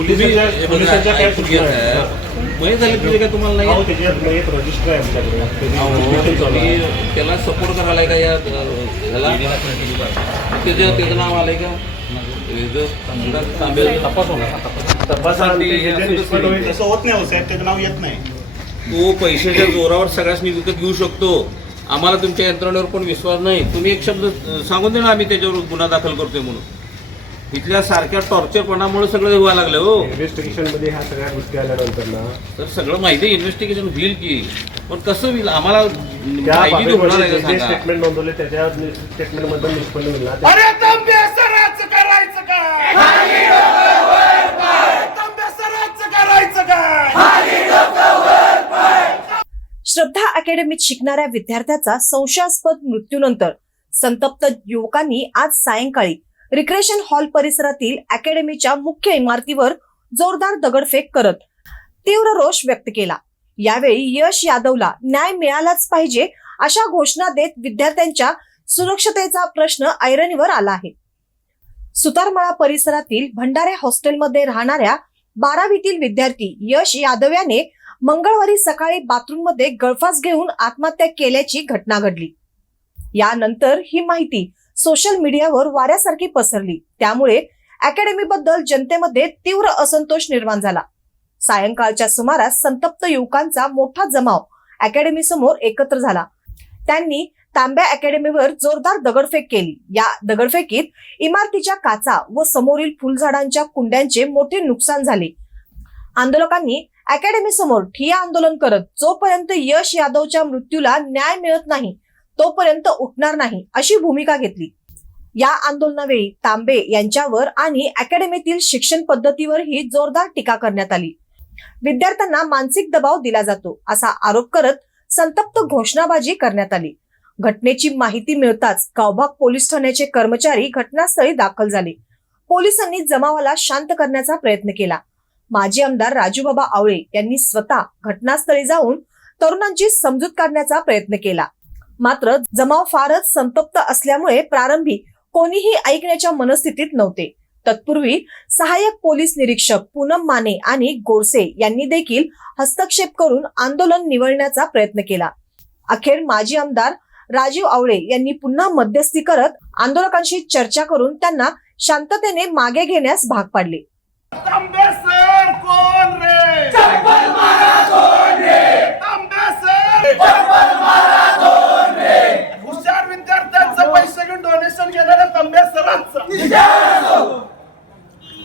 पोलिसांच्या तुम्ही- पोलिसांच्या काय ऐकून सूचना घ्या, आहेत? साहेब. वय झाले तुझे काय तुम्हाला अहो, नाही त्याच्यात एक रजिस्टर आहे आमच्याकडे. त्याची अहो, inspection चालू आहे. तुम्ही त्याला सपोर्ट करायला का या ह्याला? त्याचं त्याचं नाव आलंय का? त्याचं तांबे तपास होणार तपासासाठी हे त्याच्या असं निष्पन्न होईल. कसं तसं होत नाही हो साहेब त्याचं नाव येत नाही. तो पैशाच्या जोरावर सगळ्याच विकत घेऊ शकतो. आम्हाला तुमच्या यंत्रणेवर पण विश्वास नाही. तुम्ही एक शब्द अ, सांगून दे ना आम्ही त्याच्यावर गुन्हा दाखल करतोय म्हणून. इथल्या सारख्या टॉर्चरपणामुळे सगळं व्हायला लागलं हो. इन्व्हेस्टिगेशनमध्ये ह्या सगळ्या गोष्टी आल्यानंतर ना तर सगळं माहिती इन्व्हेस्टिगेशन होईल की. पण कसं होईल? आम्हाला त्या माहिती तर होणार बाबीमध्ये आहे जे का जे सांगा. स्टेटमेंट नोंदवले त्याच्या स्टेटमेंटमध्ये निष्पन्न अरे सराचं करायचं काय तांबे सराचं करायचं काय श्रद्धा अकॅडमीत शिकणाऱ्या विद्यार्थ्याचा संशयास्पद मृत्यूनंतर संतप्त युवकांनी आज सायंकाळी रिक्रेशन हॉल परिसरातील अकॅडमीच्या मुख्य इमारतीवर जोरदार दगडफेक करत तीव्र रोष व्यक्त केला. यावेळी यश यादवला न्याय मिळालाच पाहिजे अशा घोषणा देत विद्यार्थ्यांच्या सुरक्षतेचा प्रश्न ऐरणीवर आला आहे. सुतारमळा परिसरातील भंडारे हॉस्टेलमध्ये राहणाऱ्या बारावीतील विद्यार्थी यश यादव याने मंगळवारी सकाळी बाथरूममध्ये गळफास घेऊन आत्महत्या केल्याची घटना घडली. यानंतर ही माहिती सोशल मीडियावर वाऱ्यासारखी पसरली. त्यामुळे अकॅडमीबद्दल जनतेमध्ये तीव्र असंतोष निर्माण झाला. सायंकाळच्या सुमारास संतप्त युवकांचा मोठा जमाव अकॅडमी समोर एकत्र झाला. त्यांनी तांब्या अकॅडमीवर जोरदार दगडफेक केली. या दगडफेकीत इमारतीच्या काचा व समोरील फुलझाडांच्या कुंड्यांचे मोठे नुकसान झाले. आंदोलकांनी अकॅडमी समोर ठिया आंदोलन करत जोपर्यंत यश यादवच्या मृत्यूला न्याय मिळत नाही तोपर्यंत उठणार नाही अशी भूमिका घेतली. या आंदोलनावेळी तांबे यांच्यावर आणि अकॅडमीतील शिक्षण पद्धतीवरही जोरदार टीका करण्यात आली. विद्यार्थ्यांना मानसिक दबाव दिला जातो असा आरोप करत संतप्त घोषणाबाजी करण्यात आली. घटनेची माहिती मिळताच गावभाग पोलीस ठाण्याचे कर्मचारी घटनास्थळी दाखल झाले. पोलिसांनी जमावाला शांत करण्याचा प्रयत्न केला. माजी आमदार राजूबाबा आवळे यांनी स्वतः घटनास्थळी जाऊन तरुणांची समजूत काढण्याचा प्रयत्न केला. मात्र जमाव फारच संतप्त असल्यामुळे प्रारंभी कोणीही ऐकण्याच्या मनस्थितीत नव्हते. तत्पूर्वी सहाय्यक पोलीस निरीक्षक पूनम माने आणि गोडसे यांनी देखील हस्तक्षेप करून आंदोलन निवळण्याचा प्रयत्न केला. अखेर माजी आमदार राजीव आवळे यांनी पुन्हा मध्यस्थी करत आंदोलकांशी चर्चा करून त्यांना शांततेने मागे घेण्यास भाग पाडले.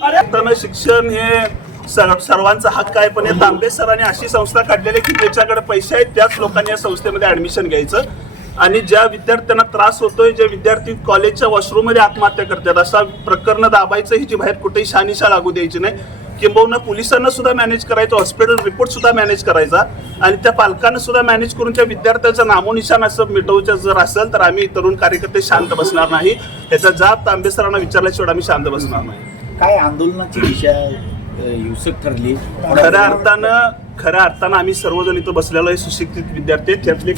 अरे शिक्षण हे सर्वांचा हक्क आहे पण या तांबे सरांनी अशी संस्था काढलेली की ज्याच्याकडे पैसे आहेत त्याच लोकांनी या संस्थेमध्ये ऍडमिशन घ्यायचं. आणि ज्या विद्यार्थ्यांना त्रास होतोय जे विद्यार्थी कॉलेजच्या वॉशरूममध्ये आत्महत्या करतात असा प्रकरण दाबायचं ही जी बाहेर कुठेही शानिशा लागू द्यायची नाही. किंबहुना पोलिसांना सुद्धा मॅनेज करायचं हॉस्पिटल रिपोर्ट सुद्धा मॅनेज करायचा. आणि त्या पालकांना सुद्धा मॅनेज करून त्या विद्यार्थ्याचं नामोनिशान असं मिटवचं जर असेल तर आम्ही तरुण कार्यकर्ते शांत बसणार नाही. त्याचा जाब तांबे सरांना विचारल्याशिवाय आम्ही शांत बसणार नाही. काय आंदोलनाची दिशा हिंसक ठरली? खऱ्या अर्थानं खऱ्या अर्थानं आम्ही सर्वजण इथं बसलेलो आहे सुशिक्षित विद्यार्थी. त्यातले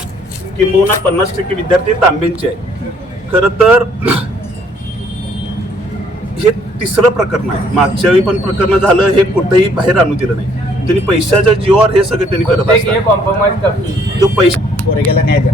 किंबहुना पन्नास टक्के विद्यार्थी तांब्यांचे आहेत. खरं तर हे तिसरं प्रकरण आहे. मागच्या वेळी पण प्रकरण झालं हे कुठेही बाहेर आणू दिलं नाही. त्यांनी पैशाच्या जीवावर हे सगळं त्यांनी करत असतात. तो पैसा पोरग्याला न्याय द्या.